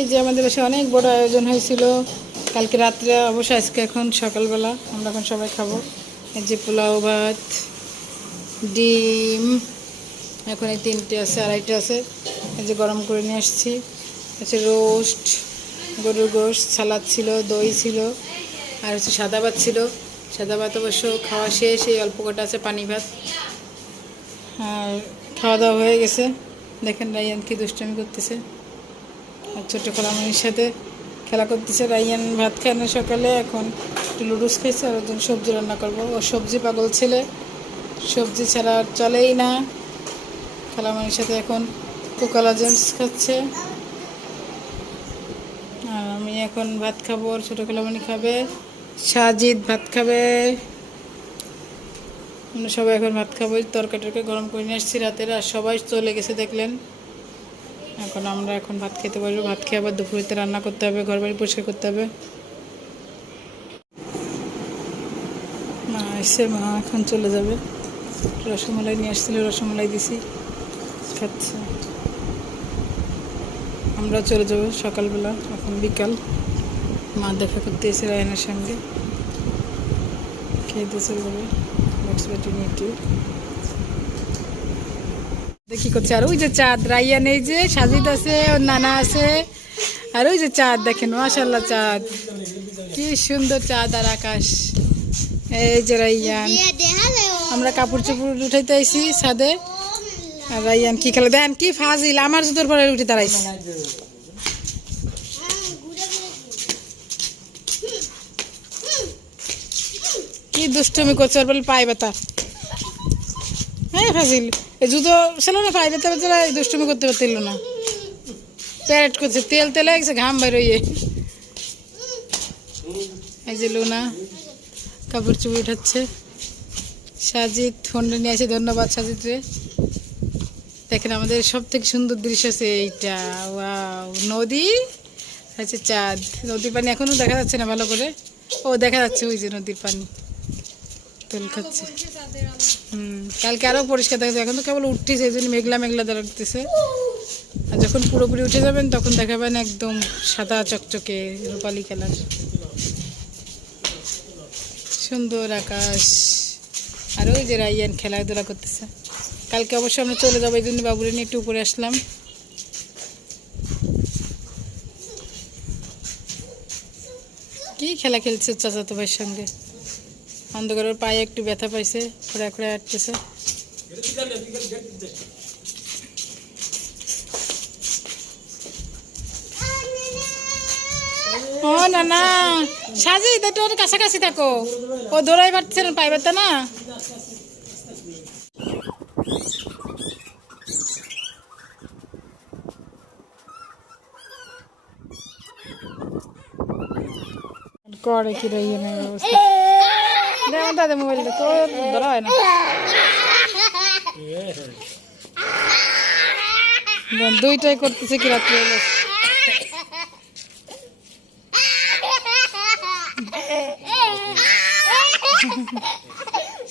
এই যে আমাদের বাসায় অনেক বড় আয়োজন হয়েছিল কালকে রাত্রে, অবশ্য আজকে এখন সকালবেলা আমরা এখন সবাই খাবো। এই যে পোলাও, ভাত, ডিম, এখন এই 3টে আছে, 2.5টে আছে। এই যে গরম করে নিয়ে আসছি। হচ্ছে রোস্ট, গরুর গোশত, সালাদ ছিল, দই ছিল, আর হচ্ছে সাদা ভাত ছিল। সাদা ভাত অবশ্য খাওয়া শেষ, এই অল্প কটা আছে পানি ভাত। আর খাওয়া দাওয়া হয়ে গেছে। দেখেন রাইয়ান কি দুষ্টামি করতেছে, আর ছোটো খোলামনির সাথে খেলা করতেছে। রাইয়ান ভাত খায় না সকালে, এখন একটু লুডুস খাইছে, আর একজন সবজি রান্না করবো। ও সবজি পাগল ছেলে, সবজি ছাড়া আর চলেই না। খোলামনির সাথে এখন কোকালাজেন্স খাচ্ছে, আর আমি এখন ভাত খাবো, আর ছোটো খোলামনি খাবে, সাজিদ ভাত খাবে। আমরা সবাই এখন ভাত খাবো। তরকারি গরম করে নিয়ে আসছি রাতের, আর সবাই চলে গেছে দেখলেন। এখন আমরা এখন ভাত খেতে পারবো। ভাত খেয়ে আবার দুপুরেতে রান্না করতে হবে, ঘর বাড়ি পরিষ্কার করতে হবে। মা এসে, মা এখন চলে যাবে। রসমালাই নিয়ে আসছিল, রসমালাই দিছি, খাচ্ছে। আমরা চলে যাবো সকালবেলা, এখন বিকাল। মা দেখা করতে এসে রায়নের সঙ্গে, খেতে চলে যাবে। দেখি করছে। আর ওই যে চাঁদ, রাইয়ান, এই যে সাজিদ আছে, ওর নানা আছে, আর ওই যে চাঁদ দেখেন, মাশাআল্লাহ চাঁদ, কি সুন্দর চাঁদ আর আকাশ। এই যে রাইয়ান, আমরা কাপড় চোপড় উঠাইতে আইছি ছাদে। আর রাইয়ান কি খেলে দেখেন, কি ফাজিল, আমার জুতোর পরে উঠে দাঁড়াইছে। কি দুষ্টুমি করছে, ওর বলে পায়ে ব্যথা। হ্যাঁ ফাজিল, এই জুতো ছিল না, পায়ে ব্যথা ব্যথা, দুষ্টুমি করতে পারছিল না, প্যারেট করছে, তেল তেলে গেছে, ঘাম বেরোইয়ে। এই যে লুনা কাপড় চুপড় উঠাচ্ছে। সাজিদ ফোনটা নিয়ে আসে, ধন্যবাদ সাজিদ রে। দেখেন আমাদের সব থেকে সুন্দর দৃশ্য আছে এইটা, ওয়াও, নদী আছে, চাঁদ। নদীর পানি এখনো দেখা যাচ্ছে না ভালো করে, ও দেখা যাচ্ছে ওই যে নদীর পানি তেল খাচ্ছে। কালকে আরও পরিষ্কার দেখা যাচ্ছে, এখন তো কেবল উঠতেছে, এই জন্য মেঘলা মেঘলা লাগতেছে। আর যখন পুরোপুরি উঠে যাবেন তখন দেখাবেন একদম সাদা চকচকে রূপালি কালার, সুন্দর আকাশ। আর ওই যে রাইয়ান খেলাধুলা করতেছে। কালকে অবশ্যই আমরা চলে যাবো, এই জন্য বাবুরে নিয়ে একটু উপরে আসলাম। কি খেলা খেলছে চাচাতো ভাইয়ের সঙ্গে, অন্ধকারের পায়ে একটু ব্যথা পাইছে, খোঁড়া খোঁড়া আটতেছে। ও না না সাজিদ, একটু ওর কাছাকাছি থাকো, ও দৌড়াই পারছে না, পায়ে ব্যথা না। করে কি রাইয়ানের অবস্থা, দেখেন দাদা মোবাইলটা তো ধরা হয় না। দুইটাই করতেছে কি রাত্রে এলো।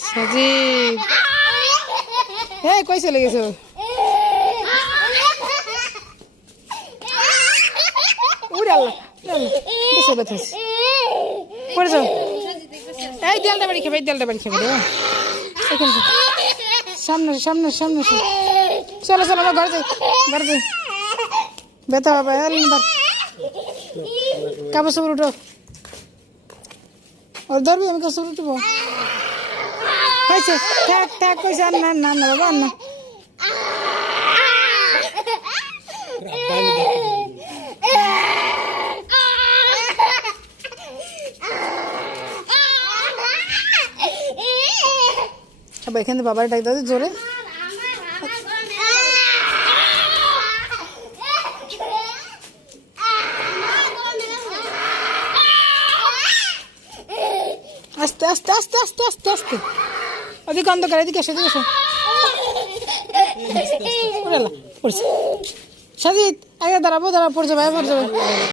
সাজিদ, হ্যাঁ কই চলে গেছো? উড়ে আল্লাহ বেশি ব্যথা পড়ে যাও। এই দেয়ালটা বাড়ি খাবে, এই দেয়ালটা বাড়ি খাবে রে, এখানে সামনে সামনে সামনে। চলো চলো আমার ঘরে যাই, ঘরে যাই, ব্যথা হবে। কাপড় সাপড় উঠো, ওর ধরবি, আমি কাপড় সাপড় উঠবো। হয়েছে, থাক থাক কইছে, আর না না না বাবা, আর না। এখানে বাবার ডাক দাও জোরে। আস্তে আস্তে আস্তে আস্তে আস্তে আস্তে, ওদিকে অন্ধকার, এদিকে এসে, এদিকে এসো। পড়ছে সাজিদ, আগে দাঁড়াবো, দাঁড়া, পড়ে যাবে, পড়ে যাবে।